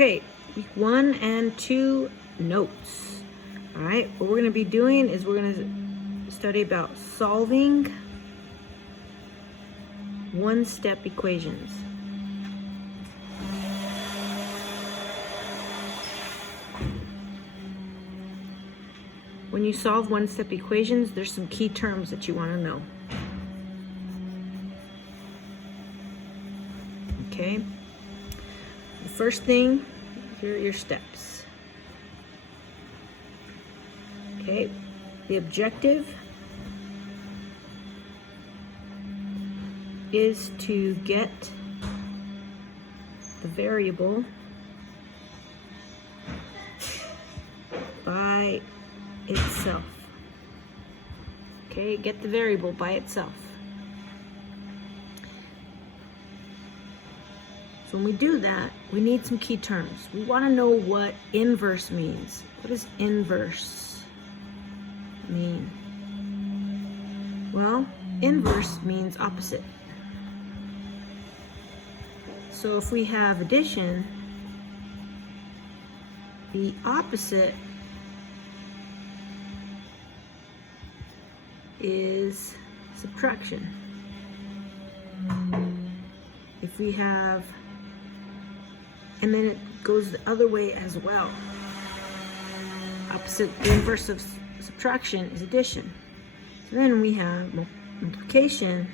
Okay, week 1 and 2 notes. All right, what we're going to be doing is we're going to study about solving one-step equations. When you solve one-step equations, there's some key terms that you want to know. Okay, the first thing, here are your steps. Okay, the objective is to get the variable by itself. Okay, get the variable by itself. So when we do that, we need some key terms. We want to know what inverse means. What does inverse mean? Well, inverse means opposite. So if we have addition, the opposite is subtraction. If we have, and then it goes the other way as well. Opposite, the inverse of subtraction is addition. So then we have multiplication.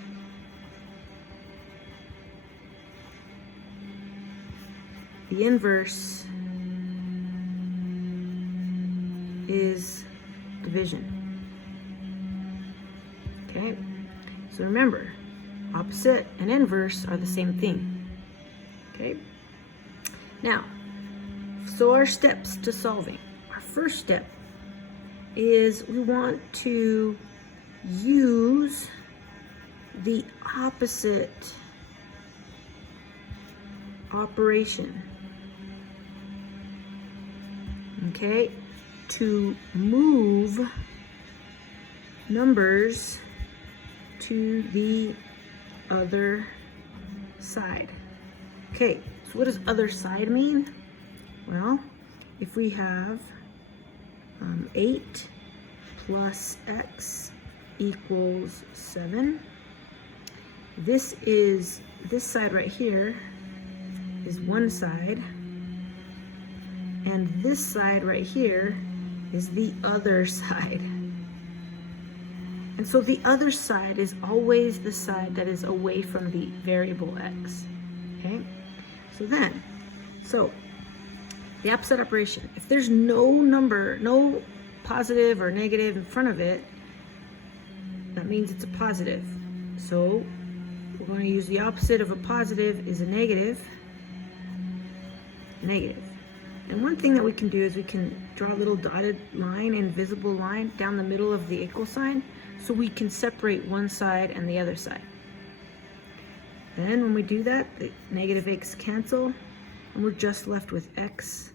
The inverse is division. Okay, so remember, opposite and inverse are the same thing. Okay, now, so our steps to solving. Our first step is we want to use the opposite operation. Okay, to move numbers to the other side. Okay, so what does other side mean? Well, if we have 8 plus x equals 7, this side right here is one side, and this side right here is the other side. And so the other side is always the side that is away from the variable x. Okay? So the opposite operation. If there's no number, no positive or negative in front of it, that means it's a positive. So we're going to use the opposite of a positive is a negative. Negative. And one thing that we can do is we can draw a little dotted line, invisible line down the middle of the equal sign, so we can separate one side and the other side. Then when we do that, the negative x cancel, and we're just left with x.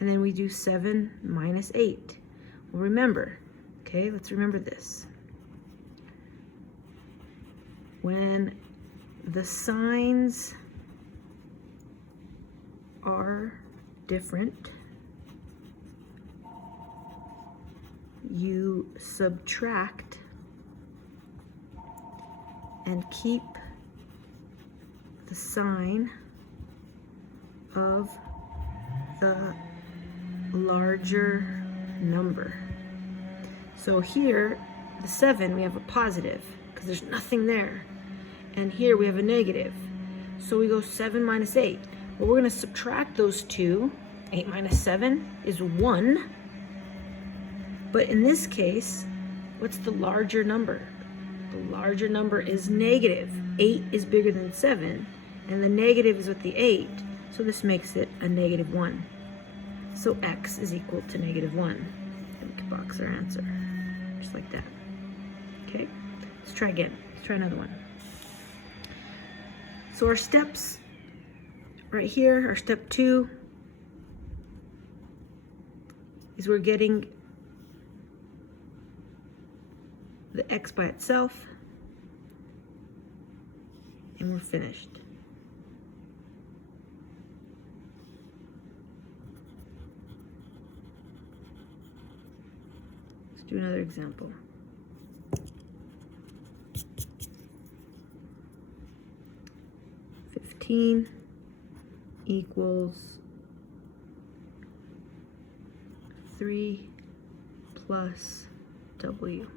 And then we do 7 minus 8. Well, remember, okay, let's remember this. When the signs are different, you subtract and keep the sign of the larger number. So here, the 7, we have a positive because there's nothing there. And here we have a negative. So we go 7 minus 8. Well, we're going to subtract those two. 8 minus 7 is 1. But in this case, what's the larger number? The larger number is negative. 8 is bigger than 7, and the negative is with the 8. So this makes it a negative 1. So x is equal to negative 1. And we can box our answer, just like that. Okay, let's try again. Let's try another one. So our steps right here, our step 2, is we're getting the x by itself, and we're finished. do another example. $15 equals 3 plus W.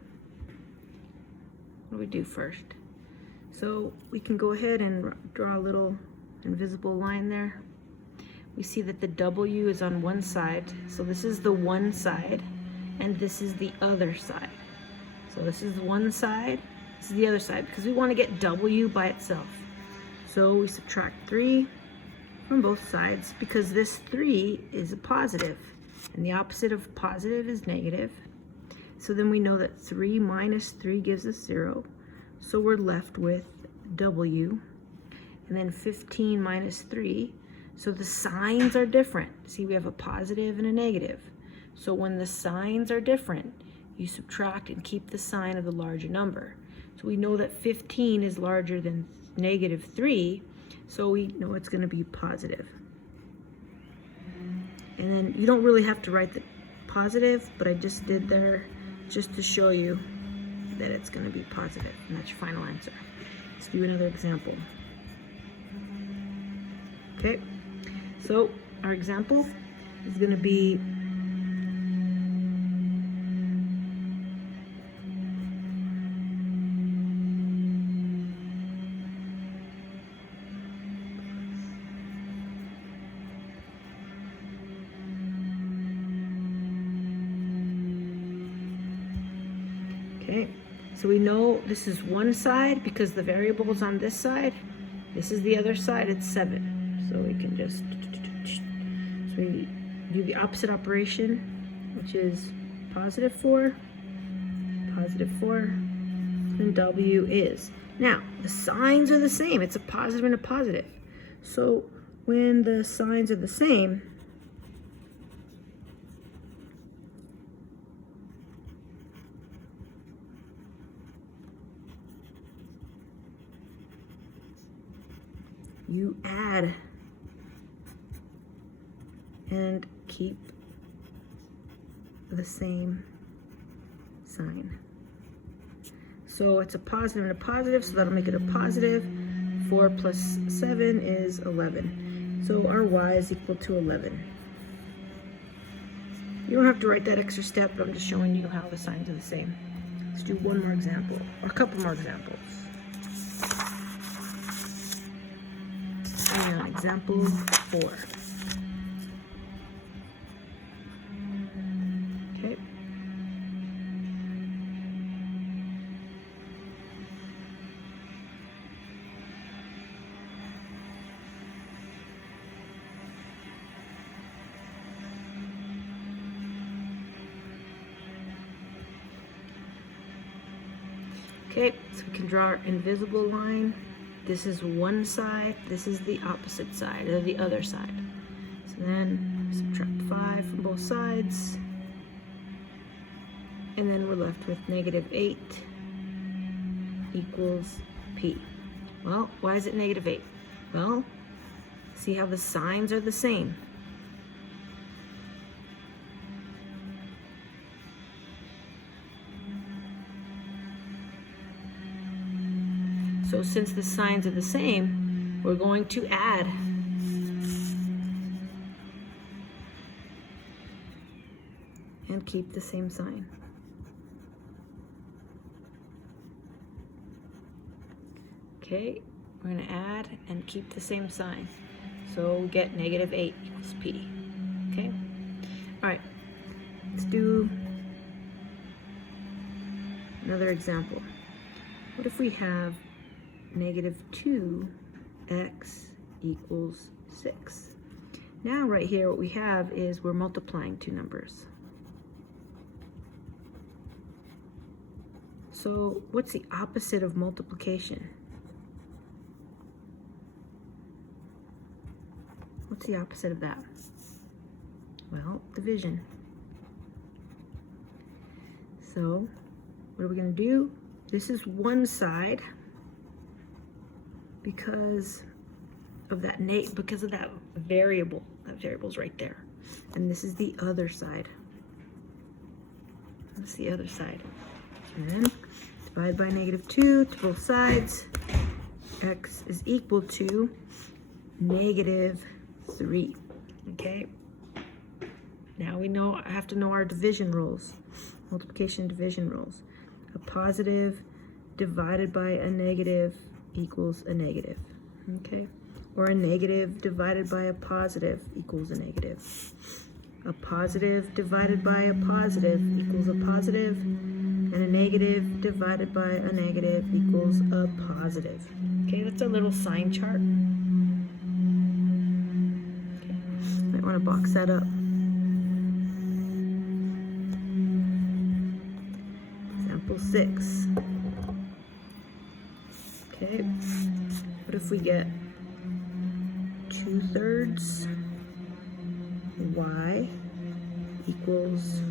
What do we do first? So we can go ahead and draw a little invisible line there. We see that the W is on one side, so this is the one side, and this is the other side. So this is one side, this is the other side, because we want to get W by itself. So we subtract 3 from both sides, because this 3 is a positive, and the opposite of positive is negative. So then we know that 3 minus 3 gives us 0. So we're left with W, and then 15 minus 3. So the signs are different. See, we have a positive and a negative. So when the signs are different, you subtract and keep the sign of the larger number. So we know that 15 is larger than negative 3, so we know it's going to be positive. And then you don't really have to write the positive, but I just did there just to show you that it's going to be positive, and that's your final answer. Let's do another example. Okay, so our example is going to be okay, so we know this is one side because the variable is on this side. This is the other side, it's 7. So we can just, so we do the opposite operation, which is positive 4, and W is. Now, the signs are the same. It's a positive and a positive. So when the signs are the same, you add and keep the same sign. So it's a positive and a positive, so that'll make it a positive. 4 plus 7 is 11. So our y is equal to 11. You don't have to write that extra step, but I'm just showing you how the signs are the same. Let's do one more example, or a couple more examples. And example 4. Okay. Okay, so we can draw our invisible line. This is one side, this is the opposite side, or the other side. So then subtract 5 from both sides, and then we're left with negative 8 equals P. Well, why is it negative 8? Well, see how the signs are the same. So since the signs are the same, we're going to add. And keep the same sign. Okay, we're going to add and keep the same sign. So we get negative 8 equals P. Okay? All right, let's do another example. What if we have negative 2x equals 6? Now right here what we have is we're multiplying two numbers. So what's the opposite of multiplication? What's the opposite of that? Well, division. So what are we going to do? This is one side because of that variable. That variable's right there. And this is the other side. That's the other side. And then divide by -2 to both sides. X is equal to -3. Okay? Now we know, I have to know our division rules. Multiplication division rules. A positive divided by a negative equals a negative. Okay? Or a negative divided by a positive equals a negative. A positive divided by a positive equals a positive, and a negative divided by a negative equals a positive. Okay, that's our little sign chart. Okay, might want to box that up. Example 6. Okay, what if we get 2/3 y equals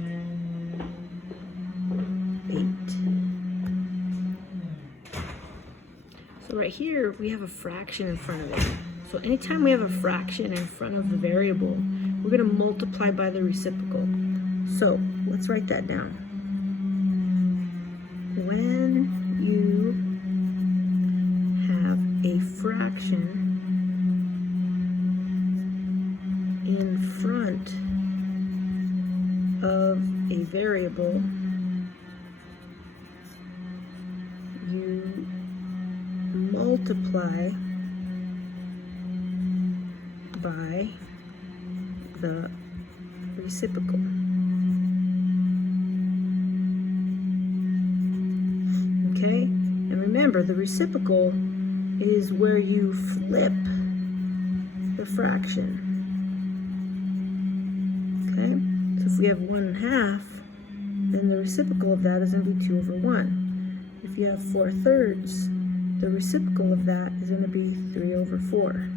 8. So right here we have a fraction in front of it. So anytime we have a fraction in front of the variable, we're going to multiply by the reciprocal. So let's write that down. When you have a fraction in front of a variable, you multiply by the reciprocal. Okay? And remember, the reciprocal is where you flip the fraction. Okay? So if we have 1/2, then the reciprocal of that is going to be 2/1. If you have 4/3, the reciprocal of that is going to be 3/4.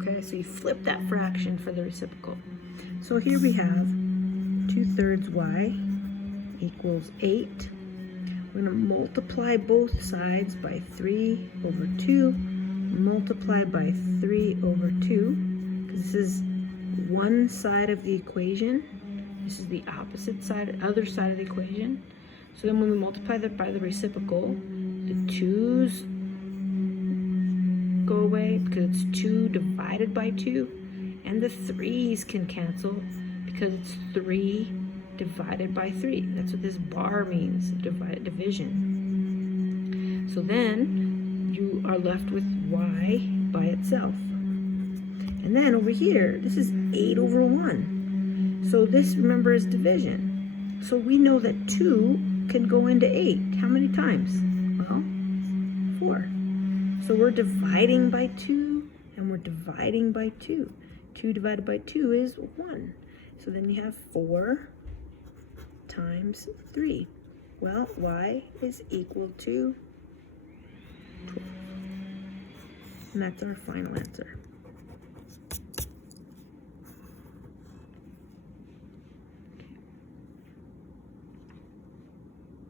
Okay, so you flip that fraction for the reciprocal. So here we have 2/3 y equals 8. We're going to multiply both sides by 3/2. Multiply by 3/2, because this is one side of the equation. This is the opposite side, other side of the equation. So then when we multiply that by the reciprocal, the 2's go away because it's 2 divided by 2, and the 3's can cancel because it's 3 divided by 3. That's what this bar means, division. So then you are left with y by itself. And then over here, this is 8/1. So this, remember, is division. So we know that 2 can go into 8. How many times? Well, 4. So we're dividing by 2, and we're dividing by 2. 2 divided by 2 is 1. So then you have 4 times 3. Well, y is equal to 12. And that's our final answer.